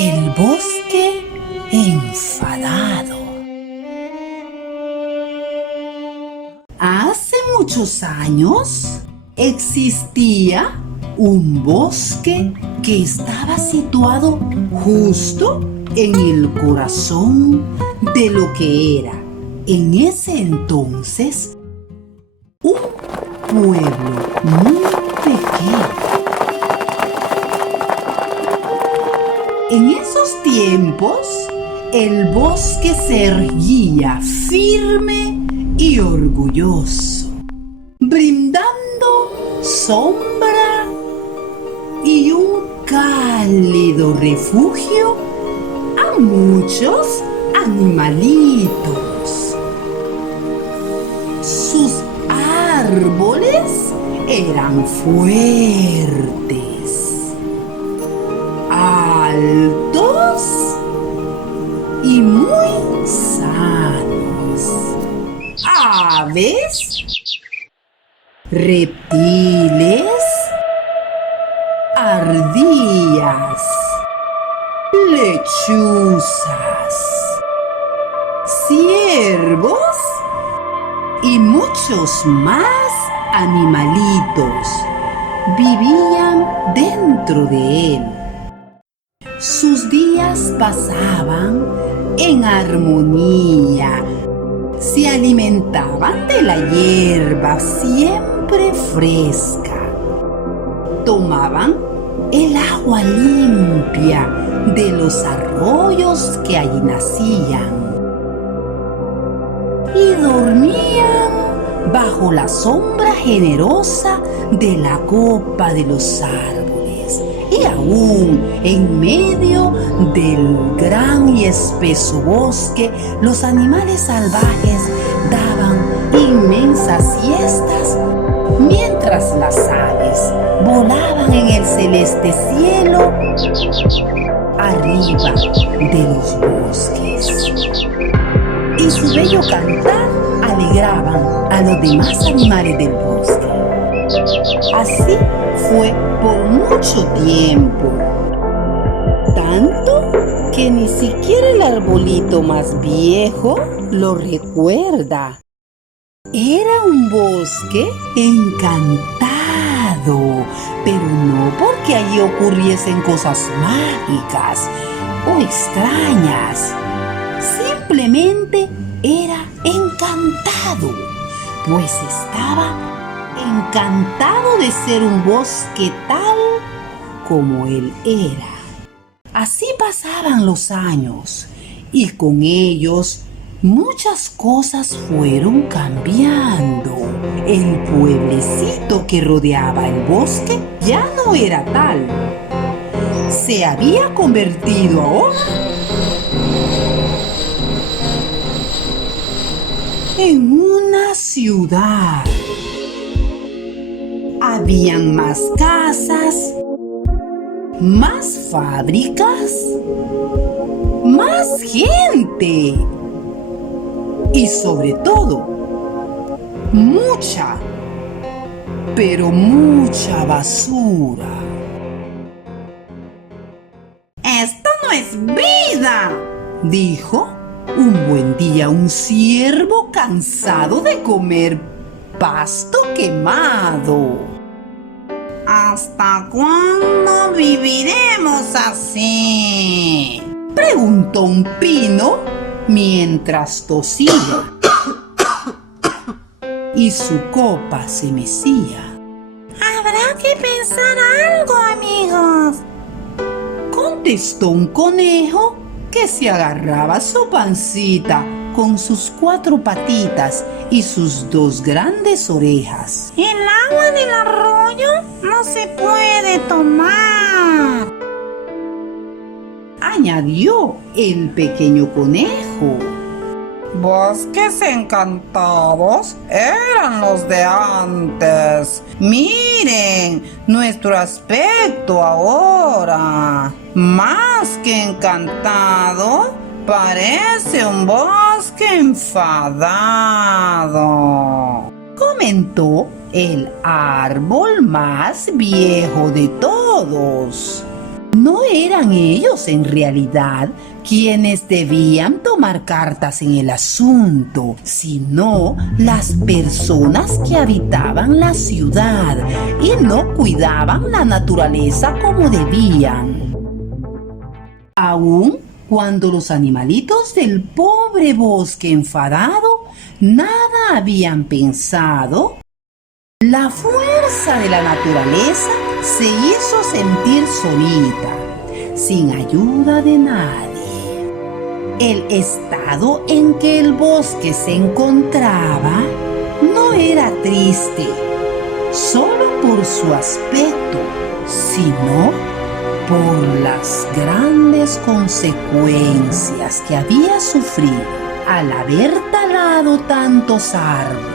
El bosque enfadado. Hace muchos años existía un bosque que estaba situado justo en el corazón de lo que era en ese entonces un pueblo muy pequeño. En esos tiempos, el bosque se erguía firme y orgulloso, brindando sombra y un cálido refugio a muchos animalitos. Sus árboles eran fuertes, altos y muy sanos. Aves, reptiles, ardillas, lechuzas, ciervos y muchos más animalitos vivían dentro de él. Sus días pasaban en armonía. Se alimentaban de la hierba siempre fresca. Tomaban el agua limpia de los arroyos que allí nacían. Y dormían bajo la sombra generosa de la copa de los árboles. Y aún en medio del gran y espeso bosque, los animales salvajes daban inmensas siestas, mientras las aves volaban en el celeste cielo arriba de los bosques. Y su bello cantar alegraban a los demás animales del bosque. Así fue por mucho tiempo, tanto que ni siquiera el arbolito más viejo lo recuerda. Era un bosque encantado, pero no porque allí ocurriesen cosas mágicas o extrañas. Simplemente era encantado, pues estaba encantado de ser un bosque tal como él era. Así pasaban los años y con ellos muchas cosas fueron cambiando. El pueblecito que rodeaba el bosque ya no era tal. Se había convertido ahora en una ciudad. Habían más casas, más fábricas, más gente y sobre todo mucha, pero mucha basura. «Esto no es vida», dijo un buen día un ciervo cansado de comer pasto quemado. «¿Hasta cuándo viviremos así?», preguntó un pino mientras tosía y su copa se mecía. «Habrá que pensar algo, amigos», contestó un conejo que se agarraba a su pancita con sus 4 patitas y sus 2 grandes orejas. «El agua del arroyo no se puede tomar», añadió el pequeño conejo. «Bosques encantados eran los de antes. Miren nuestro aspecto ahora. Más que encantado, parece un bosque enfadado», comentó el árbol más viejo de todos. no eran ellos en realidad quienes debían tomar cartas en el asunto, sino las personas que habitaban la ciudad y no cuidaban la naturaleza como debían. Aún cuando los animalitos del pobre bosque enfadado nada habían pensado, la fuerza de la naturaleza se hizo sentir solita, sin ayuda de nadie. El estado en que el bosque se encontraba no era triste, solo por su aspecto, sino por las grandes consecuencias que había sufrido al haber talado tantos árboles,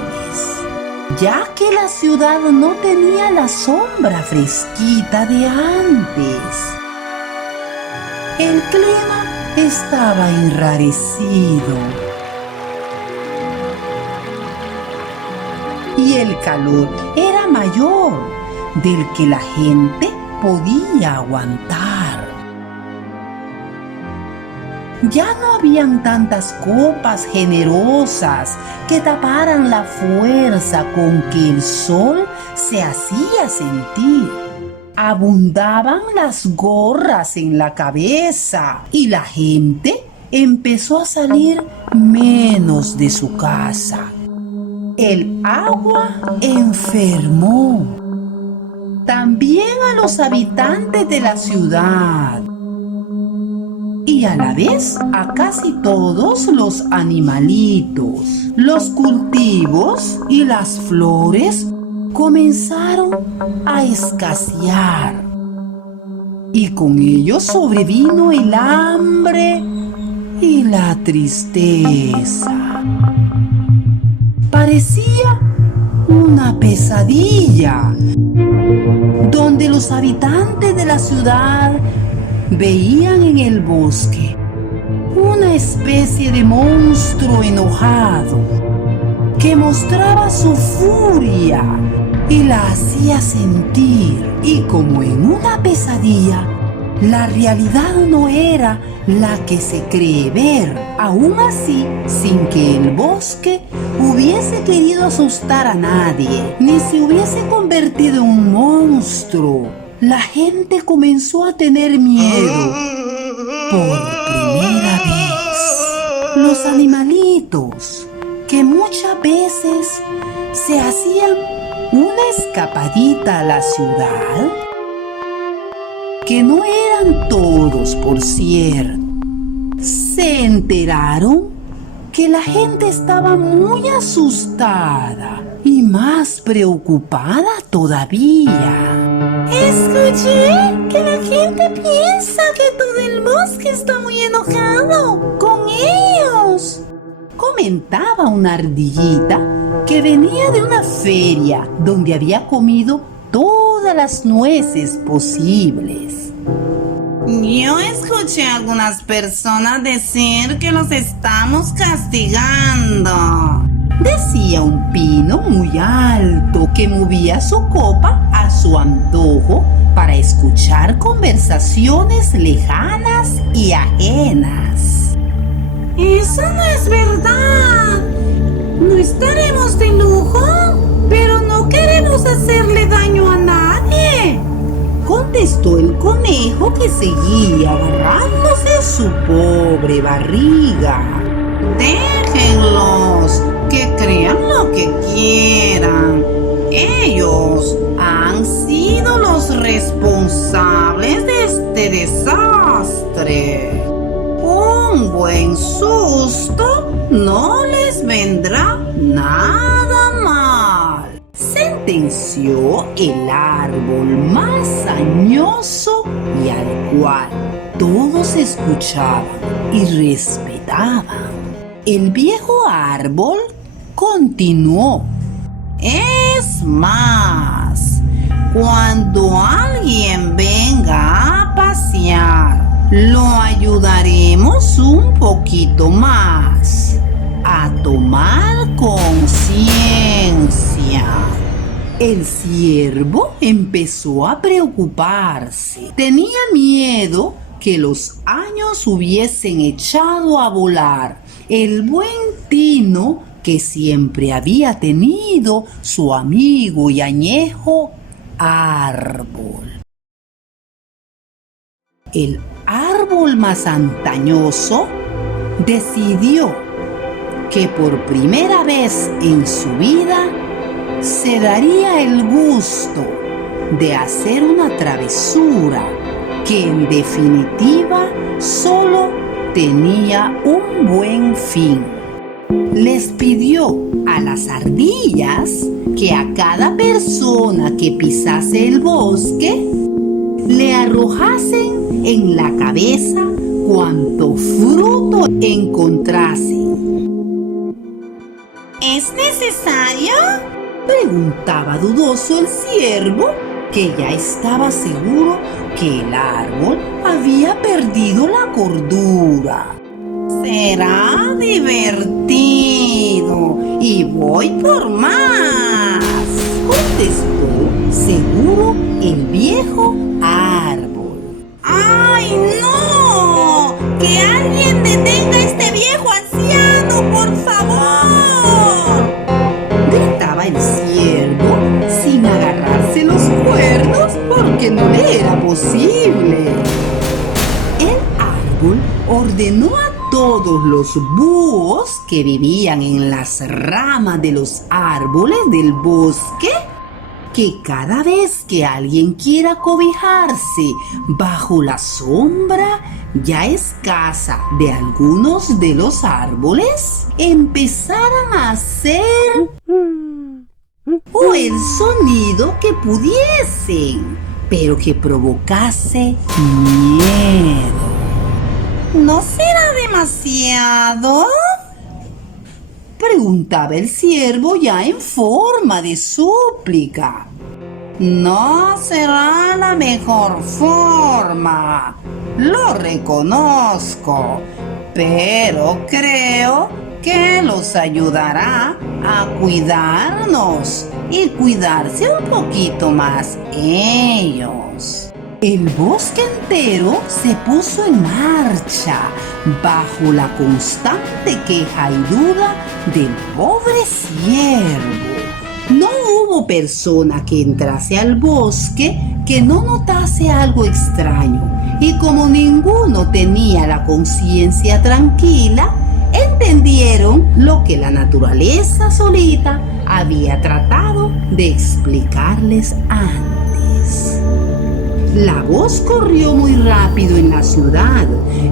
ya que la ciudad no tenía la sombra fresquita de antes. El clima estaba enrarecido y el calor era mayor del que la gente podía aguantar. Ya no habían tantas copas generosas que taparan la fuerza con que el sol se hacía sentir. Abundaban las gorras en la cabeza y la gente empezó a salir menos de su casa. El agua enfermó también a los habitantes de la ciudad y a la vez a casi todos los animalitos. Los cultivos y las flores comenzaron a escasear y con ello sobrevino el hambre y la tristeza. Parecía una pesadilla donde los habitantes de la ciudad veían en el bosque una especie de monstruo enojado que mostraba su furia y la hacía sentir. Y como en una pesadilla, la realidad no era la que se cree ver. Aún así, sin que el bosque hubiese querido asustar a nadie, ni se hubiese convertido en un monstruo, la gente comenzó a tener miedo. Por primera vez, los animalitos, que muchas veces se hacían una escapadita a la ciudad, que no eran todos, por cierto, se enteraron que la gente estaba muy asustada y más preocupada todavía. Escuché que la gente piensa que todo el bosque está muy enojado con ellos, comentaba una ardillita que venía de una feria donde había comido todas las nueces posibles. Yo escuché a algunas personas decir que los estamos castigando, decía un pino muy alto que movía su copa a su antojo para escuchar conversaciones lejanas y ajenas. Eso no es verdad. No estaremos de lujo, pero no queremos hacerle daño a nadie, contestó el conejo, que seguía agarrándose su pobre barriga. Déjenlos, que crean lo que quieran. Ellos han sido los responsables de este desastre. Un buen susto no les vendrá nada mal, sentenció el árbol más añoso y al cual todos escuchaban y respetaban. El viejo árbol continuó: es más, cuando alguien venga a pasear, lo ayudaremos un poquito más a tomar conciencia. El ciervo empezó a preocuparse. Tenía miedo que los años hubiesen echado a volar el buen tino que siempre había tenido su amigo y añejo árbol. El árbol más antañoso decidió que por primera vez en su vida se daría el gusto de hacer una travesura que en definitiva solo tenía un buen fin. Les pidió a las ardillas que a cada persona que pisase el bosque le arrojasen en la cabeza cuanto fruto encontrase. ¿Es necesario? Preguntaba dudoso el ciervo, que ya estaba seguro que el árbol había perdido la cordura. Será divertido y voy por más, contestó seguro el viejo árbol. ¡Ay, no! ¡Que alguien detenga a este viejo anciano, por favor! Gritaba el ciervo sin agarrarse los cuernos porque no le era posible. El árbol ordenó a todos los búhos que vivían en las ramas de los árboles del bosque que cada vez que alguien quiera cobijarse bajo la sombra ya escasa de algunos de los árboles, empezaran a hacer o el sonido que pudiesen, pero que provocase miedo. ¿No será demasiado? Preguntaba el ciervo ya en forma de súplica. No será la mejor forma, lo reconozco, pero creo que los ayudará a cuidarnos y cuidarse un poquito más ellos. El bosque entero se puso en marcha bajo la constante queja y duda del pobre ciervo. No hubo persona que entrase al bosque que no notase algo extraño, y como ninguno tenía la conciencia tranquila, entendieron lo que la naturaleza solita había tratado de explicarles antes. La voz corrió muy rápido en la ciudad,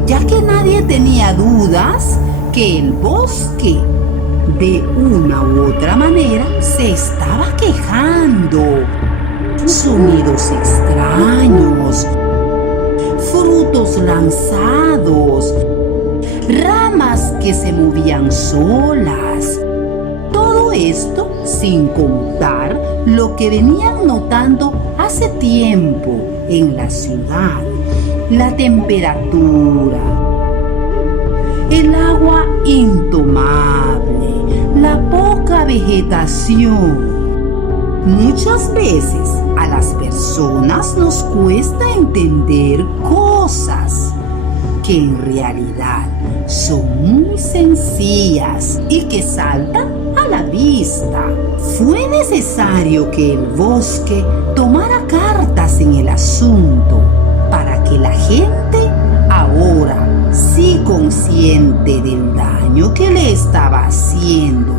ya que nadie tenía dudas que el bosque, de una u otra manera, se estaba quejando. Sonidos extraños, frutos lanzados, ramas que se movían solas. Todo esto sin contar lo que venían notando hace tiempo en la ciudad: la temperatura, el agua intomable, la poca vegetación. Muchas veces a las personas nos cuesta entender cosas que en realidad son muy sencillas y que saltan a la vista. Fue necesario que el bosque tomara cartas en el asunto para que la gente, ahora sí consciente del daño que le estaba haciendo,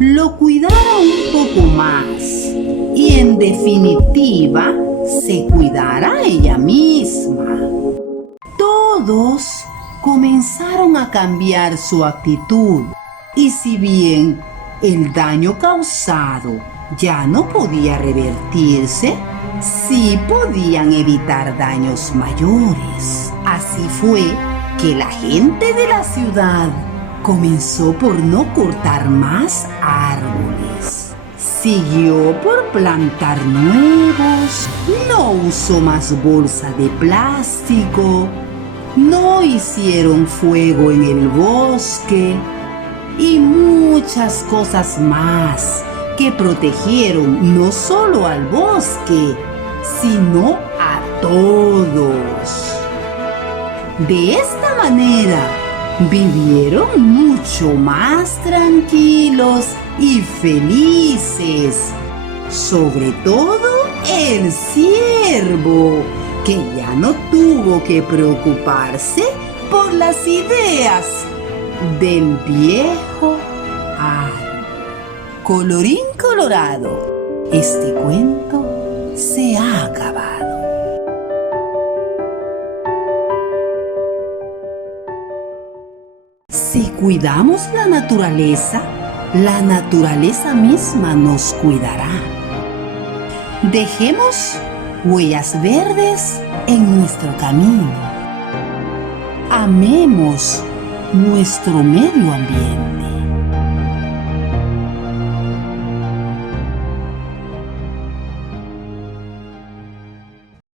lo cuidara un poco más y en definitiva se cuidara ella misma. Todos comenzaron a cambiar su actitud, y si bien el daño causado ya no podía revertirse, sí podían evitar daños mayores. Así fue que la gente de la ciudad comenzó por no cortar más árboles, siguió por plantar nuevos, no usó más bolsa de plástico, no hicieron fuego en el bosque y muchas cosas más que protegieron no solo al bosque, sino a todos. De esta manera, vivieron mucho más tranquilos y felices. Sobre todo el ciervo, que ya no tuvo que preocuparse por las ideas del viejo árbol. Colorín colorado, este cuento se ha acabado. Si cuidamos la naturaleza misma nos cuidará. Dejemos huellas verdes en nuestro camino. Amemos nuestro medio ambiente.